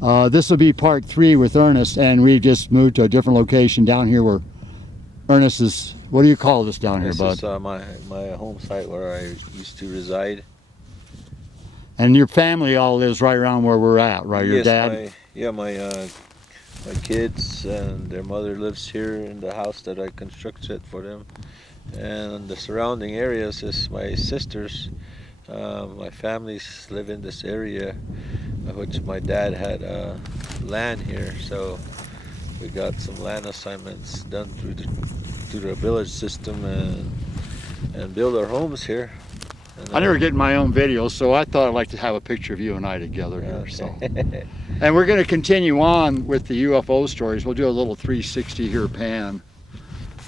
This will be part 3 with Ernest, and we just moved to a different location down here where Ernest is. What do you call this down here, bud? This is my home site where I used to reside. And your family all lives right around where we're at, right? Your yes, dad? My kids and their mother lives here in the house that I constructed for them. And the surrounding areas is my sisters. My families live in this area, which my dad had land here. So we got some land assignments done through the village system and build our homes here. I never get my own videos, so I thought I'd like to have a picture of you and I together here. Okay. So, and we're going to continue on with the UFO stories. We'll do a little 360 here pan,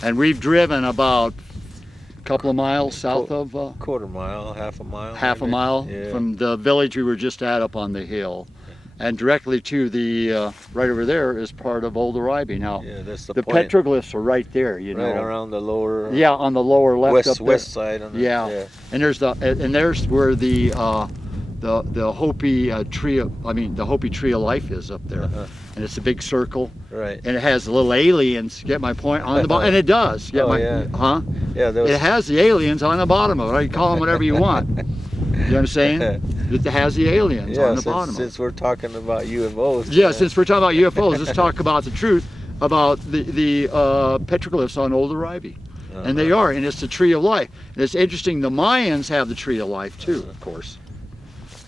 and we've driven about a couple of miles south of quarter mile, half a mile. Half maybe. a mile Yeah. from the village we were just at up on the hill, and directly to the right over there is part of Old Oribe. Now, Yeah, that's the the point. Petroglyphs are right there. You Right know, around the lower. yeah, on the lower left up there. West side. On the, Yeah. And there's where the Hopi tree. The Hopi tree of life is up there, and it's a big circle. Right. And it has little aliens. Get my point on the bottom, and it does. Get yeah. Huh? Yeah. It has the aliens on the bottom of it. You call them whatever you want. You know what I'm saying? It has the aliens on the bottom. Since we're talking about UFOs. Yeah, since we're talking about UFOs, let's talk about the truth about the petroglyphs on Old Oribe. And they are, and it's the tree of life. And it's interesting, the Mayans have the tree of life too, of course.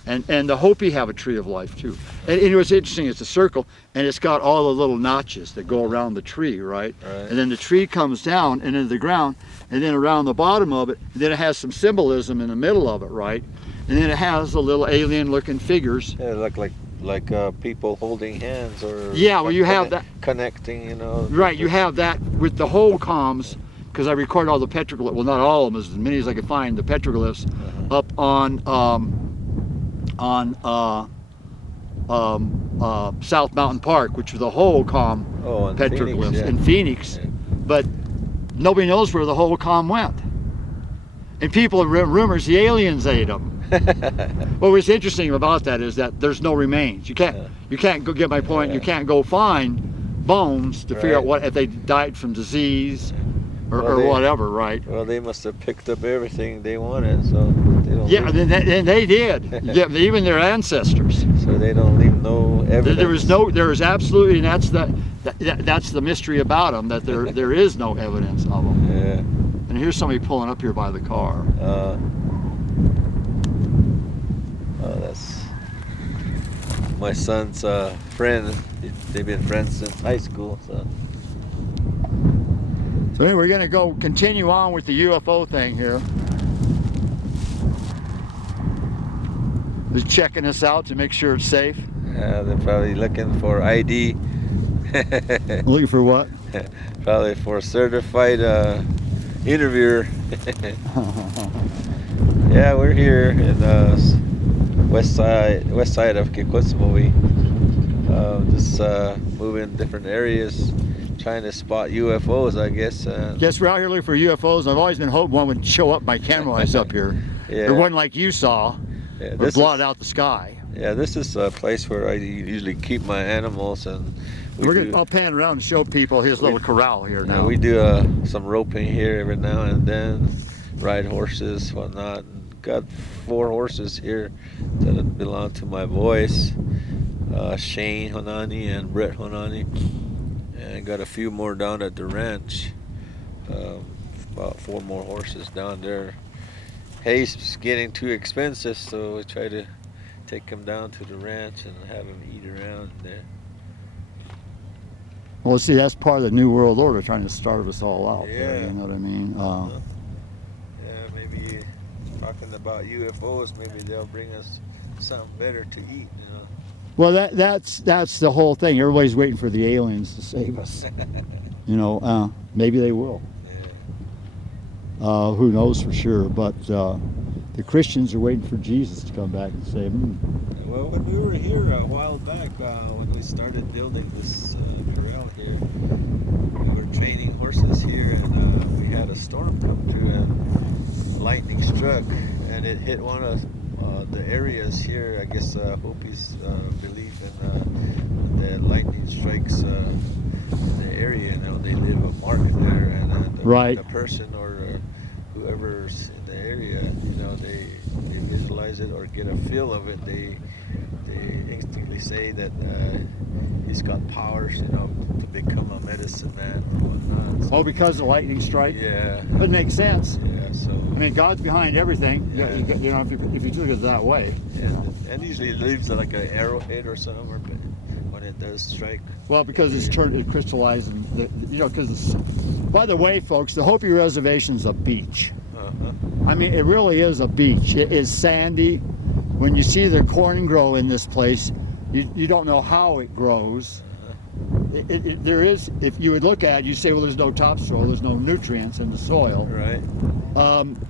And the Hopi have a tree of life too. And what's interesting, it's a circle, and it's got all the little notches that go around the tree, right? And then the tree comes down and into the ground, and then around the bottom of it, and then it has some symbolism in the middle of it, right? And then it has the little alien-looking figures. Yeah, like people holding hands or. Yeah, well, you have that connecting, you know. Right, you have that with the whole comms, because I record all the petroglyphs. Well, not all of them, as many as I could find. The petroglyphs up on South Mountain Park, which was the whole petroglyphs Phoenix, in Phoenix. Yeah. But nobody knows where the whole went. And people have rumors the aliens ate them. What was interesting about that is that there's no remains. You can't go get my point. You can't go find bones to figure out what if they died from disease or whatever, right? Well, they must have picked up everything they wanted, so they don't. Yeah, and they did. Yeah, even their ancestors. So they don't leave no evidence. There was absolutely, and that's the mystery about them, that there is no evidence of them. Yeah. And here's somebody pulling up here by the car. That's my son's friend. They've been friends since high school. So anyway, we're going to continue on with the UFO thing here. Just checking us out to make sure it's safe. they're probably looking for ID. Looking for what? Probably for a certified interviewer. Yeah, we're here in the west side of Kykotsmovi. Just moving different areas, trying to spot UFOs, I guess. Yes, we're out here looking for UFOs. I've always been hoping one would show up my camera when I was up here. Yeah. Or one like you saw, or blot out the sky. Yeah, this is a place where I usually keep my animals, and I'll pan around and show people his little corral here now. We do some roping here every now and then, ride horses, whatnot. Got 4 horses here that belong to my boys, Shane Honanie and Brett Honanie, and got a few more down at the ranch. About 4 more horses down there. Hay's getting too expensive, so we try to take him down to the ranch and have him eat around there. Well, see, that's part of the New World Order, trying to starve us all out. Yeah. There, you know what I mean? Yeah, maybe talking about UFOs, maybe they'll bring us something better to eat, you know. Well, that's the whole thing. Everybody's waiting for the aliens to save us. You know, maybe they will. Yeah. Who knows for sure? But the Christians are waiting for Jesus to come back and save them. Well, when we were here a while back, when we started building this corral here, we were training horses here, and we had a storm come through, and lightning struck, and it hit one of the areas here. I guess Hopi's belief in lightning strikes the area, you know, they leave a mark there, and Right. the person or whoever's in the area, you know, they visualize it or get a feel of it. They instantly say that he's got powers, you know, to become a medicine man or whatnot. So, Oh, because of lightning strike? yeah. It makes sense. Yeah. So. I mean, God's behind everything. Yeah. You know, if you took it that way. And usually it leaves like an arrowhead or something when it does strike. Well, because it crystallized, you know, because by the way, folks, the Hopi Reservation's a beach. Uh-huh. I mean, it really is a beach. It is sandy. When you see the corn grow in this place, you don't know how it grows. There is, if you would look at it, you say, well, there's no topsoil, there's no nutrients in the soil. Right.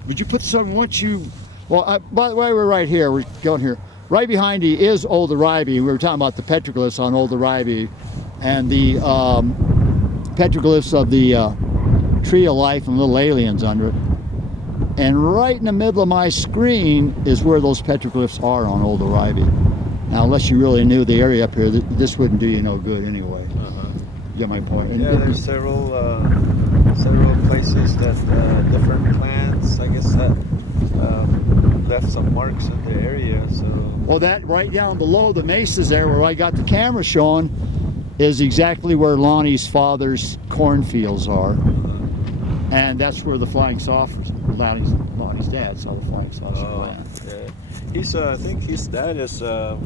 Would you put some, once you, well, by the way, we're right here, we're going here. Right behind you is Old Arribe. We were talking about the petroglyphs on Old Arribe and the petroglyphs of the tree of life and little aliens under it. And right in the middle of my screen is where those petroglyphs are on Old Arribe. Now, unless you really knew the area up here, this wouldn't do you no good anyway. Uh-huh. You get my point? Yeah, there's several places that different plants, I guess, that left some marks in the area. So. Well, that right down below the mesas there, where I got the camera showing, is exactly where Lonnie's father's cornfields are. And that's where the flying saucers, Lonnie's dad saw the flying saucer land. Yeah. I think his dad is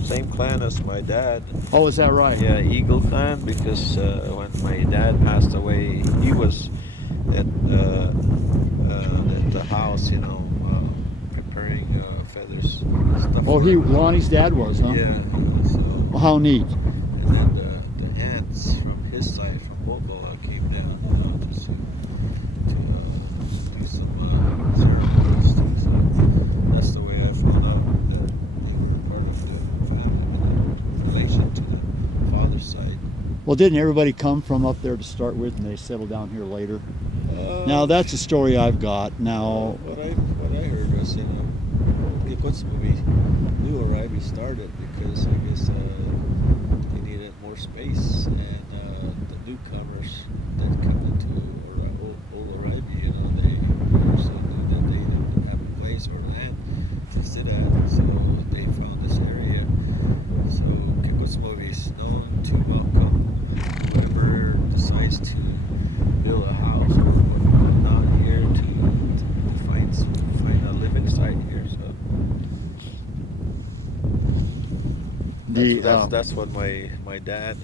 same clan as my dad. Oh, is that right? Yeah, Eagle clan, because when my dad passed away, he was at the house, you know, preparing feathers and stuff. Oh, Lonnie's dad was, huh? Yeah. So, Well, how neat. and then the ants from his side, from Boboa, came down, you know, just to do some ceremonies. So that's the way I found out that they were part of the family in relation to the father's side. Well, didn't everybody come from up there to start with, and they settled down here later? Now that's a story I've got. Now, what I heard was, you know, Kykotsmovi New Arrive started because I guess they needed more space, and the newcomers that came into Old Arrive, you know, they also knew that they didn't have a place or land to sit at, so they found this area. So Kykotsmovi is known to welcome whoever decides to build a house or not here to find a living site here. So that's what my dad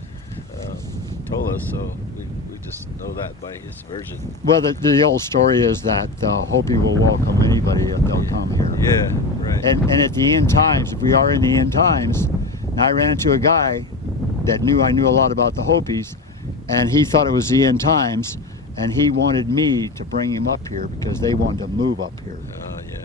told us. So we just know that by his version. well, the old story is that Hopi will welcome anybody if they'll come here. Yeah, right. And at the end times, if we are in the end times, and I ran into a guy that I knew a lot about the Hopis, and he thought it was the end times, and he wanted me to bring him up here because they wanted to move up here. Yeah.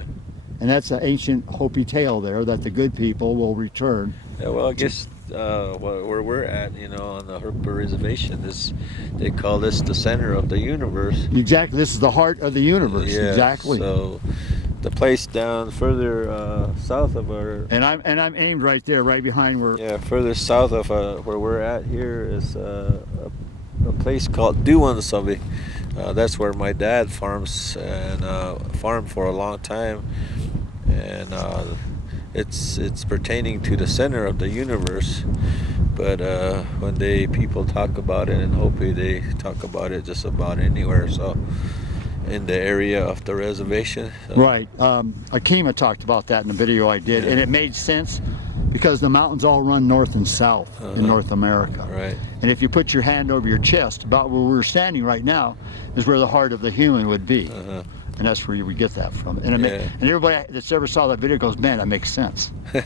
And that's an ancient Hopi tale there, that the good people will return. Yeah, well, I guess where we're at, you know, on the Hopi reservation, they call this the center of the universe. Exactly, this is the heart of the universe. Yeah, exactly. So the place down further south of our And I'm aimed right there, right behind where. yeah, further south of where we're at here is a place called Duwansabi. That's where my dad farms and farmed for a long time, and it's pertaining to the center of the universe. But when people talk about it in Hopi, they talk about it just about anywhere. So in the area of the reservation. So. Right. Akima talked about that in the video I did, and it made sense because the mountains all run north and south in North America. Right. And if you put your hand over your chest, about where we're standing right now, is where the heart of the human would be. And that's where you would get that from. And, and everybody that's ever saw that video goes, man, that makes sense. You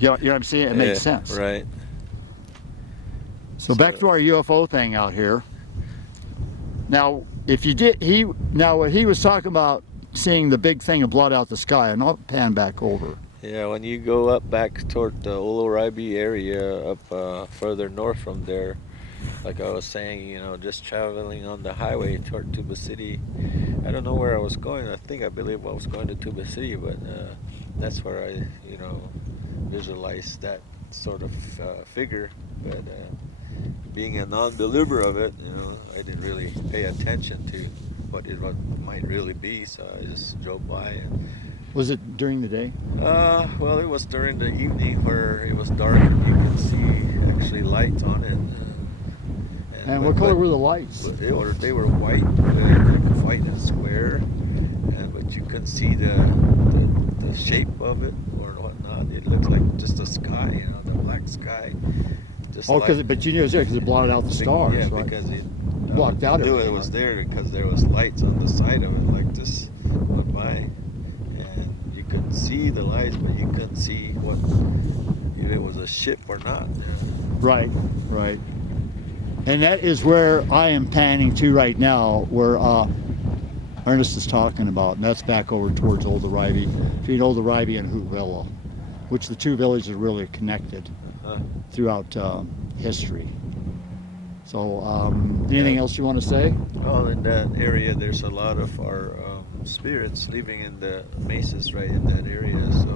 know what I'm saying? It makes sense. Right. So back to our UFO thing out here. Now, what he was talking about, seeing the big thing of blood out the sky, and I'll pan back over. Yeah, when you go up back toward the Oloraibi area, up further north from there, like I was saying, you know, just traveling on the highway toward Tuba City. I don't know where I was going. I believe I was going to Tuba City, but that's where I, visualized that sort of figure. But being a non-believer of it, you know, I didn't really pay attention to what it might really be, so I just drove by. And, Was it during the day? well, it was during the evening where it was dark and you could see actually lights on it. And what color were the lights? They were white, white and square, but you couldn't see the shape of it or whatnot. It looked like just the sky, you know, the black sky. Just but you knew it was there because it blotted out the stars, yeah, right? because it blocked out everything. It was there because there was lights on the side of it, like this went by, and you could see the lights, but you couldn't see if it was a ship or not. You know? Right, right. And that is where I am panning to right now, where Ernest is talking about, and that's back over towards Old Arrivie, between Old Arrivie and Hoopvilla, which the two villages are really connected throughout history. So, anything else you want to say? Well, in that area, there's a lot of our spirits living in the mesas right in that area. So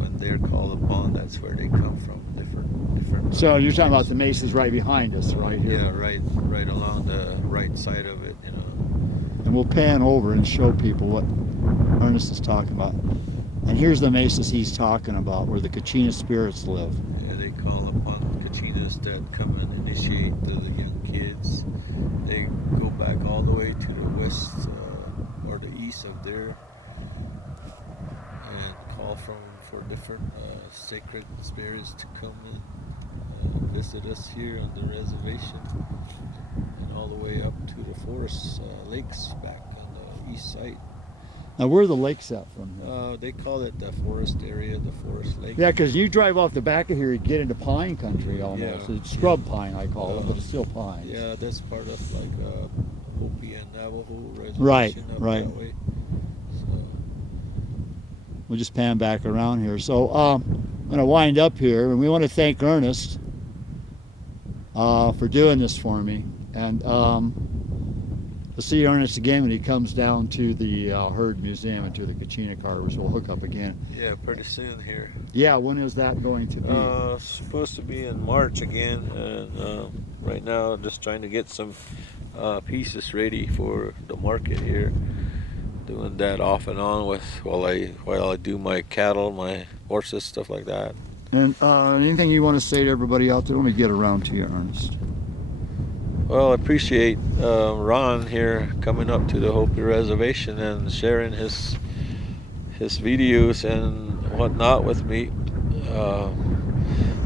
when they're called upon, that's where they come from. Different. So you're talking about the mesas right behind us, right here? Yeah, right along the right side of it, you know. And we'll pan over and show people what Ernest is talking about. And here's the mesas he's talking about, where the Kachina Spirits live. Yeah, they call upon Kachinas that come and initiate the young kids. They go back all the way to the west or the east of there and call for different sacred spirits to come and visit us here on the reservation and all the way up to the forest lakes back on the east side. Now, where are the lakes at from here? They call it the forest area, the forest lake. Yeah, because you drive off the back of here, you get into pine country almost. Yeah. It's scrub pine, I call it, but it's still pine. Yeah, that's part of like Hopi and Navajo reservation Right, up right. that way. So, We'll just pan back around here. So I'm going to wind up here, and we want to thank Ernest for doing this for me. And we'll see Ernest again when he comes down to the Herd Museum and to the Kachina Carvers. We'll hook up again. yeah, pretty soon here. Yeah, when is that going to be? Supposed to be in March again, and right now I'm just trying to get some pieces ready for the market here. Doing that off and on while I do my cattle, my horses, stuff like that. And anything you want to say to everybody out there? Let me get around to you, Ernest. Well, I appreciate Ron here coming up to the Hopi Reservation and sharing his videos and whatnot with me.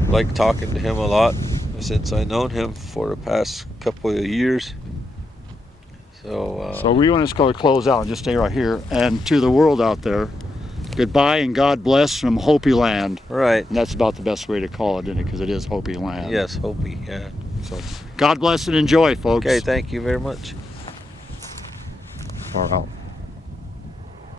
Like talking to him a lot since I known him for the past couple of years. So we want to just go close out and just stay right here. And to the world out there, goodbye and God bless from Hopi land. Right. And that's about the best way to call it, isn't it? Because it is Hopi land. Yes, Hopi, yeah. So God bless and enjoy, folks. Okay, thank you very much. Far out.